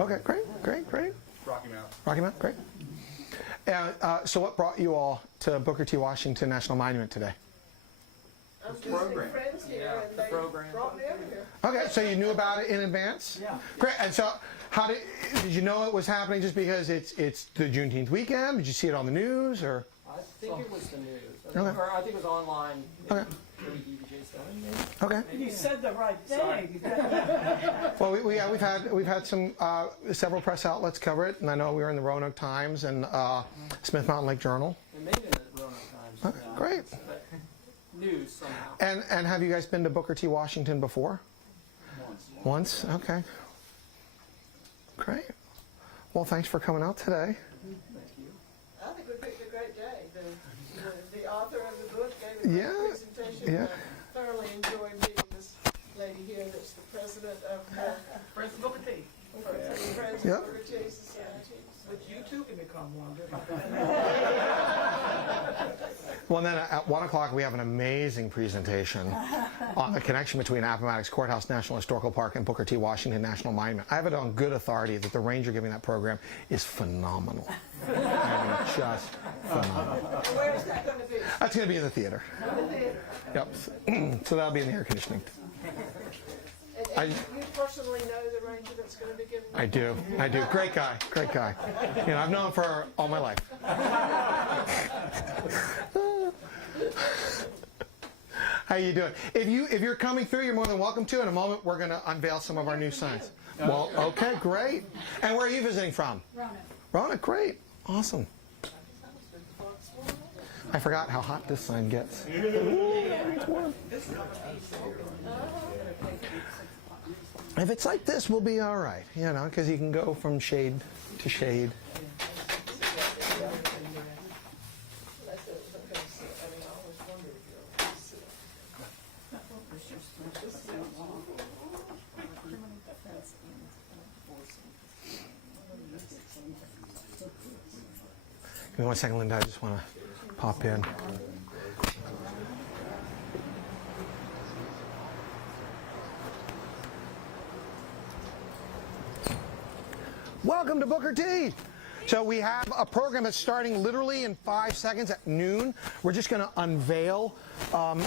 Okay, great. Rocky Mount. Rocky Mount, great. And so what brought you all to Booker T. Washington National Monument today? I'm visiting friends here, and they brought me over here. Okay, so you knew about it in advance? Yeah. Great. And so how did you know it was happening just because it's the Juneteenth weekend? Did you see it on the news or? I think it was the news. Okay. Or I think it was online. Okay. Maybe DBJ7, maybe. Okay. You said the right thing. Well, we've had some several press outlets cover it, and I know we were in the Roanoke Times and Smith Mountain Lake Journal. It may have been the Roanoke Times. Okay, great. But news somehow. And have you guys been to Booker T. Washington before? Once? Okay. Great. Well, thanks for coming out today. Thank you. I think we picked a great day. The author of the book gave a Yeah. great presentation. Yeah. I thoroughly enjoyed meeting this lady here that's the president of the Friends of Booker T. Friends Yep. of Booker T Society. But you too can become one. Well, and then at 1 o'clock we have an amazing presentation on the connection between Appomattox Courthouse National Historical Park and Booker T. Washington National Monument. I have it on good authority that the ranger giving that program is phenomenal. I mean, just phenomenal. Where is that going to be? That's going to be in the theater. Yep. So that'll be in the air conditioning. And you personally know the ranger that's going to be giving I do. Great guy. You know, I've known him for all my life. How you doing? If you're coming through, you're more than welcome to. In a moment, we're going to unveil some of our new signs. Well, okay, great. And where are you visiting from? Roanoke, great. Awesome. I forgot how hot this sign gets. Ooh, it's warm. If it's like this, we'll be all right, you know, because you can go from shade to shade. Give me 1 second, Linda. I just want to pop in. Welcome to Booker T. So we have a program that's starting literally in 5 seconds at noon. We're just going to unveil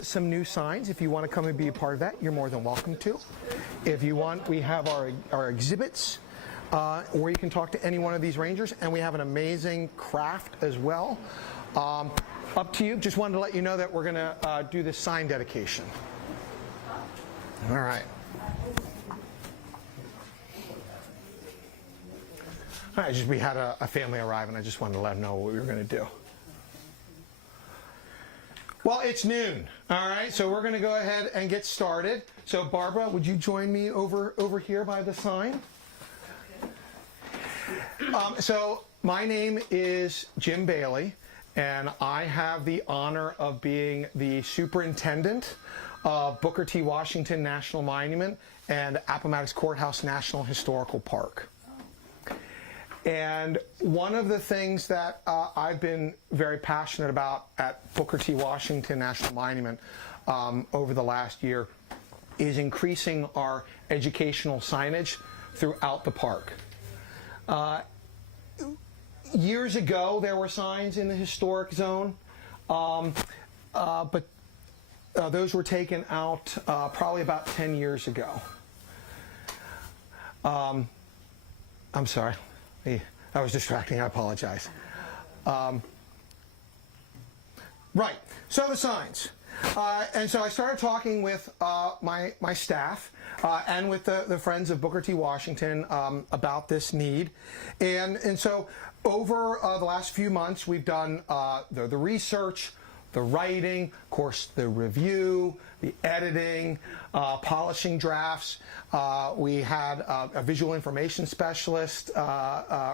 some new signs. If you want to come and be a part of that, you're more than welcome to. If you want, we have our exhibits where you can talk to any one of these rangers, and we have an amazing craft as well. Up to you. Just wanted to let you know that we're going to do this sign dedication. All right. All right, we had a family arrive, and I just wanted to let them know what we were going to do. Well, it's noon, all right, so we're going to go ahead and get started. So, Barbara, would you join me over here by the sign? So, my name is Jim Bailey, and I have the honor of being the superintendent of Booker T. Washington National Monument and Appomattox Courthouse National Historical Park. And one of the things that I've been very passionate about at Booker T. Washington National Monument over the last year is increasing our educational signage throughout the park. Years ago, there were signs in the historic zone, but those were taken out probably about 10 years ago. I'm sorry. That was distracting. I apologize. Right. So the signs. And so I started talking with my staff and with the Friends of Booker T. Washington about this need. And so over the last few months, we've done the research, the writing, of course, the review, the editing, polishing drafts. We had a visual information specialist,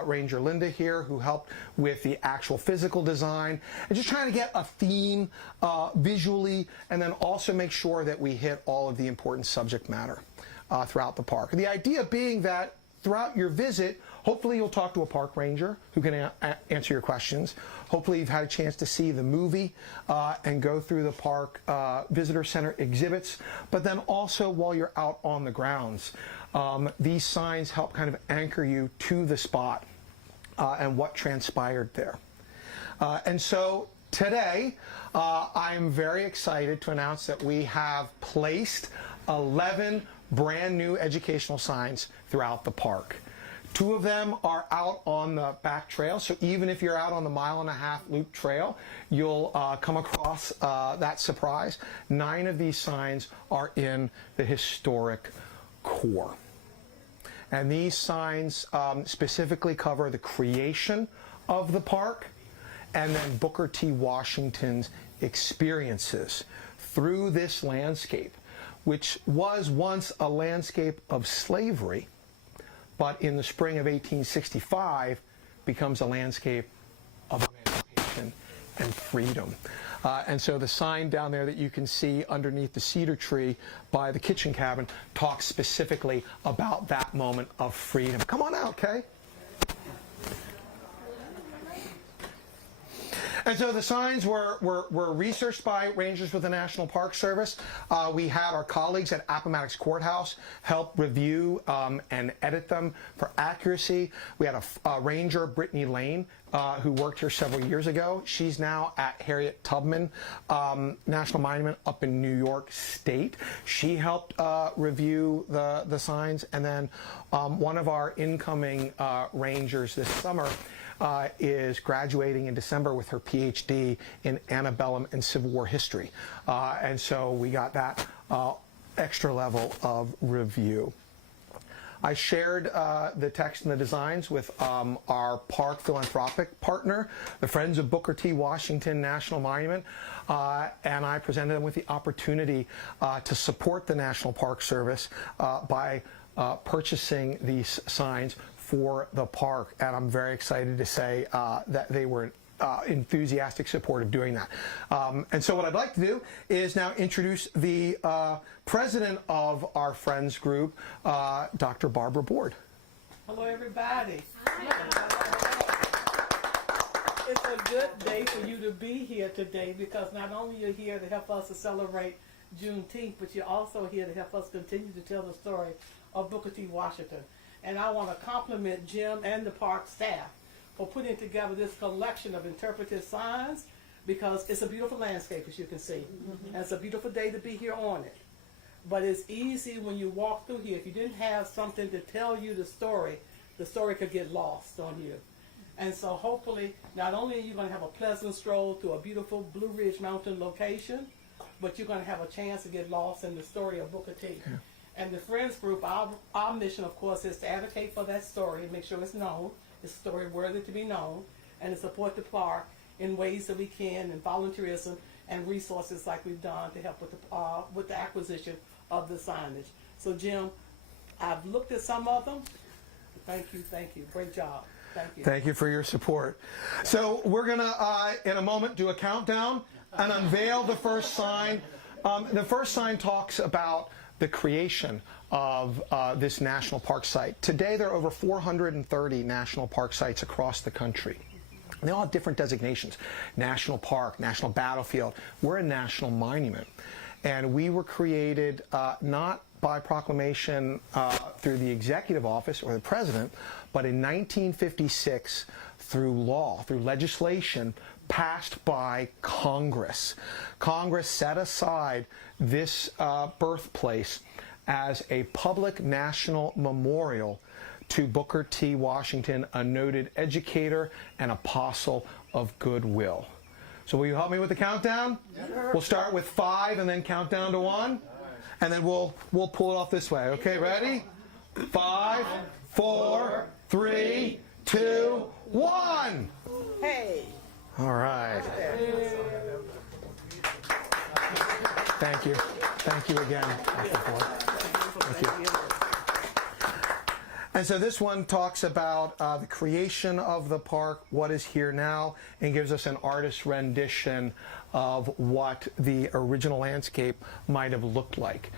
Ranger Linda here, who helped with the actual physical design, and just trying to get a theme visually, and then also make sure that we hit all of the important subject matter throughout the park. The idea being that throughout your visit, hopefully you'll talk to a park ranger who can answer your questions. Hopefully you've had a chance to see the movie and go through the park visitor center exhibits. But then also while you're out on the grounds, these signs help kind of anchor you to the spot and what transpired there. And so today, I am very excited to announce that we have placed 11 brand new educational signs throughout the park. 2 of them are out on the back trail, so even if you're out on the 1.5-mile loop trail, you'll come across that surprise. 9 of these signs are in the historic core. And these signs specifically cover the creation of the park and then Booker T. Washington's experiences through this landscape, which was once a landscape of slavery, but in the spring of 1865 becomes a landscape of emancipation and freedom. And so the sign down there that you can see underneath the cedar tree by the kitchen cabin talks specifically about that moment of freedom. Come on out, Kay. And so the signs were researched by rangers with the National Park Service. We had our colleagues at Appomattox Courthouse help review and edit them for accuracy. We had a ranger, Brittany Lane, who worked here several years ago. She's now at Harriet Tubman National Monument up in New York State. She helped review the signs. And then one of our incoming rangers this summer is graduating in December with her PhD in antebellum and Civil War history. And so we got that extra level of review. I shared the text and the designs with our park philanthropic partner, the Friends of Booker T. Washington National Monument, and I presented them with the opportunity to support the National Park Service by purchasing these signs for the park, and I'm very excited to say that they were enthusiastic support of doing that. And so what I'd like to do is now introduce the president of our Friends group, Dr. Barbara Board. Hello, everybody. It's a good day for you to be here today because not only you're here to help us to celebrate Juneteenth, but you're also here to help us continue to tell the story of Booker T. Washington. And I want to compliment Jim and the park staff for putting together this collection of interpretive signs because it's a beautiful landscape, as you can see. And it's a beautiful day to be here on it. But it's easy when you walk through here. If you didn't have something to tell you the story could get lost on you. And so hopefully, not only are you going to have a pleasant stroll through a beautiful Blue Ridge Mountain location, but you're going to have a chance to get lost in the story of Booker T. Yeah. And the Friends group, our mission, of course, is to advocate for that story and make sure it's known. It's a story worthy to be known, and to support the park in ways that we can, and volunteerism and resources like we've done to help with the acquisition of the signage. So, Jim, I've looked at some of them. Thank you. Great job. Thank you. Thank you for your support. So we're going to, in a moment, do a countdown and unveil the first sign. The first sign talks about the creation of this national park site. Today there are over 430 national park sites across the country. And they all have different designations. National park, national battlefield. We're a national monument. And we were created not by proclamation through the executive office or the president, but in 1956 through law, through legislation passed by Congress. Congress set aside this birthplace as a public national memorial to Booker T. Washington, a noted educator and apostle of goodwill. So will you help me with the countdown? We'll start with 5 and then count down to 1. And then we'll pull it off this way. Okay, ready? 5, 4, 3, 2, 1. Hey. All right. Thank you. Thank you again, Dr. Board. Thank you. And so this one talks about the creation of the park, what is here now, and gives us an artist's rendition of what the original landscape might have looked like,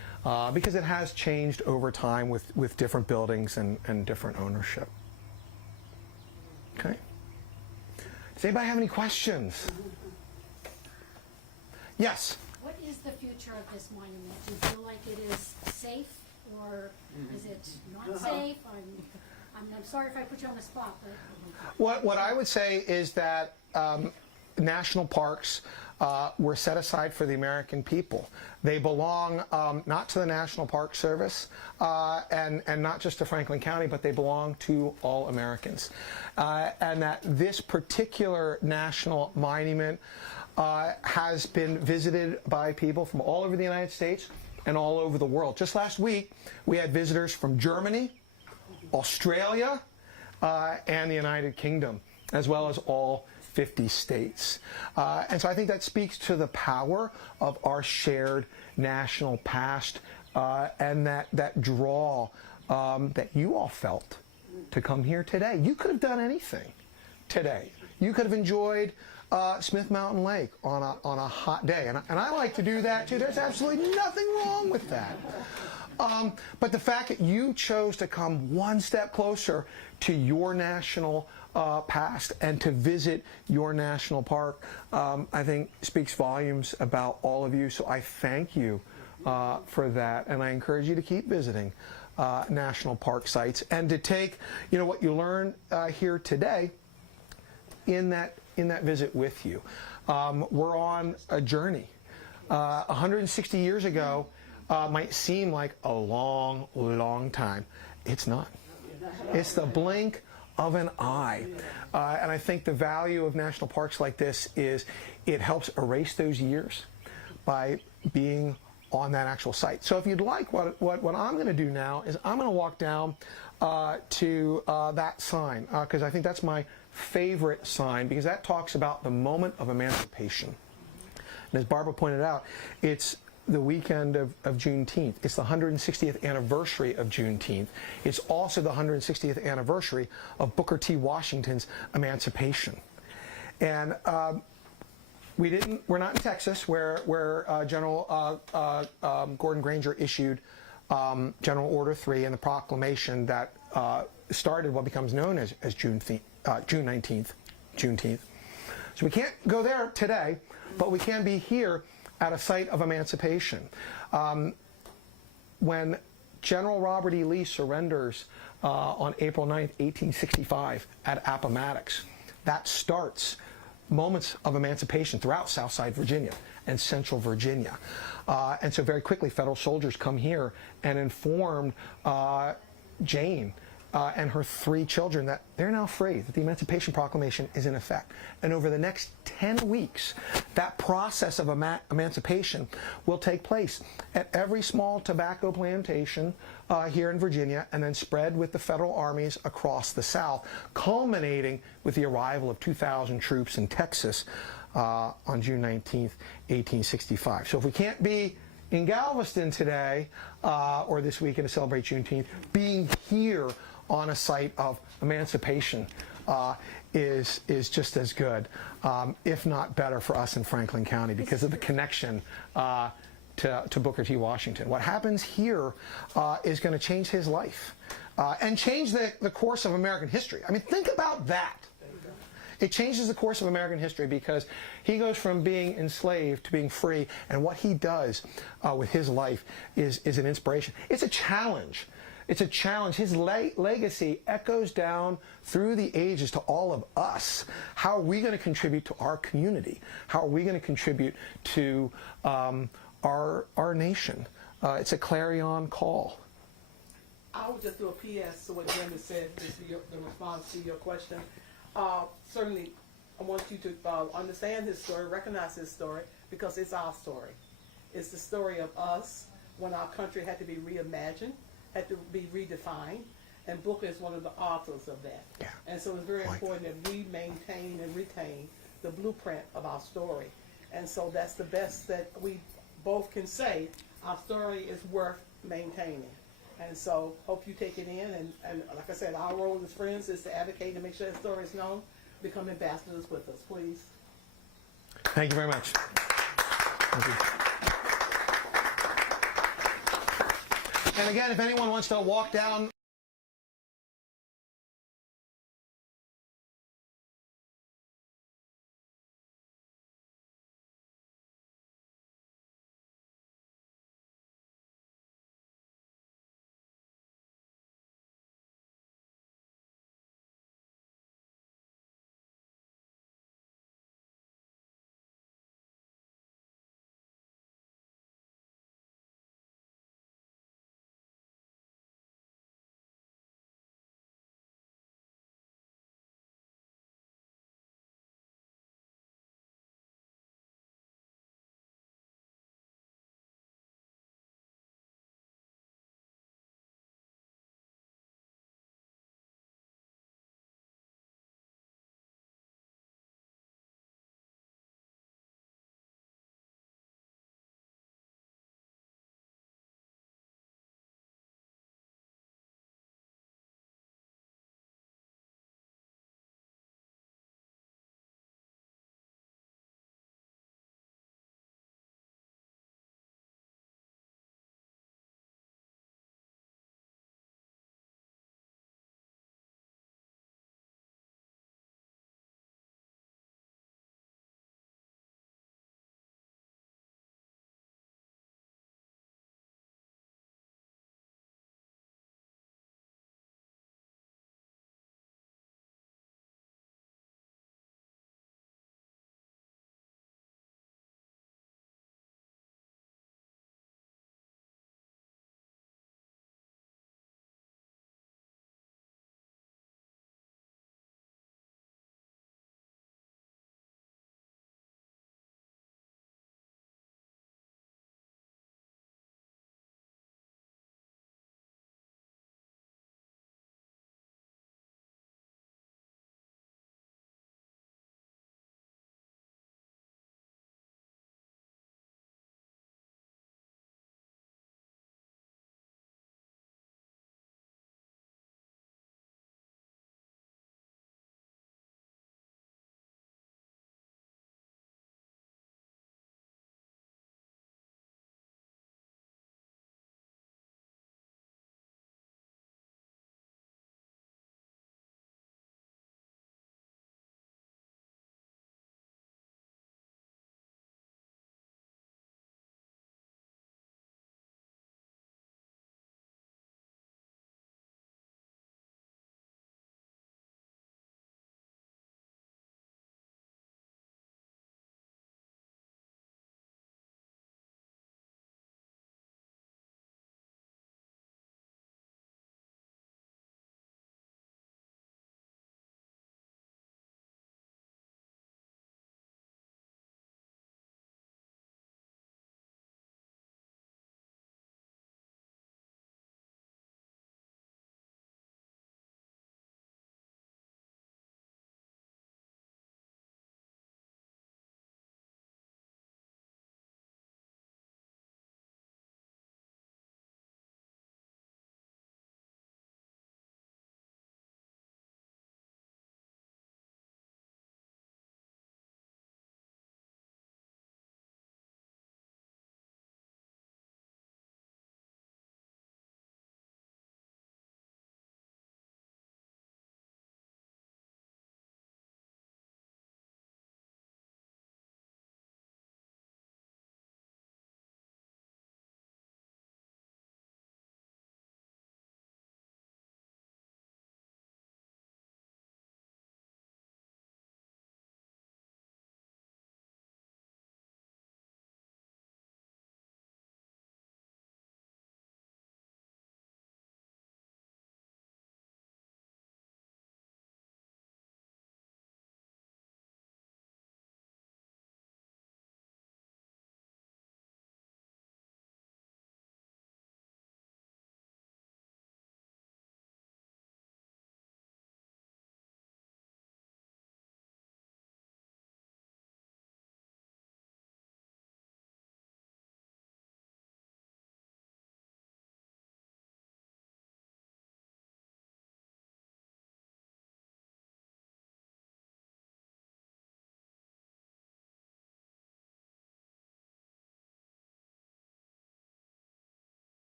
because it has changed over time with different buildings and different ownership. Okay. Does anybody have any questions? Yes? What is the future of this monument? Do you feel like it is safe or is it not safe? I'm sorry if I put you on the spot, but What I would say is that national parks were set aside for the American people. They belong not to the National Park Service and not just to Franklin County, but they belong to all Americans. And that this particular national monument has been visited by people from all over the United States and all over the world. Just last week, we had visitors from Germany, Australia, and the United Kingdom, as well as all 50 states. And so I think that speaks to the power of our shared national past and that draw that you all felt to come here today. You could have done anything today. You could have enjoyed Smith Mountain Lake on a hot day. And I like to do that too. There's absolutely nothing wrong with that. But the fact that you chose to come one step closer to your national past and to visit your national park, I think speaks volumes about all of you. So I thank you for that, and I encourage you to keep visiting national park sites and to take, what you learned here today in that visit with you. We're on a journey. 160 years ago might seem like a long, long time. It's not. It's the blink of an eye. And I think the value of national parks like this is it helps erase those years by being on that actual site. So if you'd like, what I'm going to do now is I'm going to walk down to that sign, because I think that's my favorite sign, because that talks about the moment of emancipation. And as Barbara pointed out, it's the weekend of Juneteenth. It's the 160th anniversary of Juneteenth. It's also the 160th anniversary of Booker T. Washington's emancipation. And we're not in Texas, where General Gordon Granger issued General Order 3 and the proclamation that started what becomes known as June 19th, Juneteenth. So we can't go there today, but we can be here at a site of emancipation. When General Robert E. Lee surrenders on April 9th, 1865 at Appomattox, that starts moments of emancipation throughout Southside Virginia and Central Virginia. And so very quickly, federal soldiers come here and informed Jane and her 3 children that they're now free, that the Emancipation Proclamation is in effect. And over the next 10 weeks, that process of emancipation will take place at every small tobacco plantation here in Virginia, and then spread with the federal armies across the South, culminating with the arrival of 2,000 troops in Texas on June 19th, 1865. So if we can't be in Galveston today or this weekend to celebrate Juneteenth, being here on a site of emancipation is just as good, if not better, for us in Franklin County because of the connection to Booker T. Washington. What happens here is going to change his life and change the course of American history. I mean, think about that. It changes the course of American history because he goes from being enslaved to being free, and what he does with his life is an inspiration. It's a challenge. It's a challenge. His legacy echoes down through the ages to all of us. How are we going to contribute to our community? How are we going to contribute to our nation? It's a clarion call. I would just do a PS to what Brenda said, just the response to your question. Certainly, I want you to understand his story, recognize his story, because it's our story. It's the story of us when our country had to be reimagined, had to be redefined, and Booker is one of the authors of that. Yeah. And so it's very important that we maintain and retain the blueprint of our story. And so that's the best that we both can say. Our story is worth maintaining. And so hope you take it in. And like I said, our role as friends is to advocate and make sure the story is known. Become ambassadors with us, please. Thank you very much. Thank you. And again, if anyone wants to walk down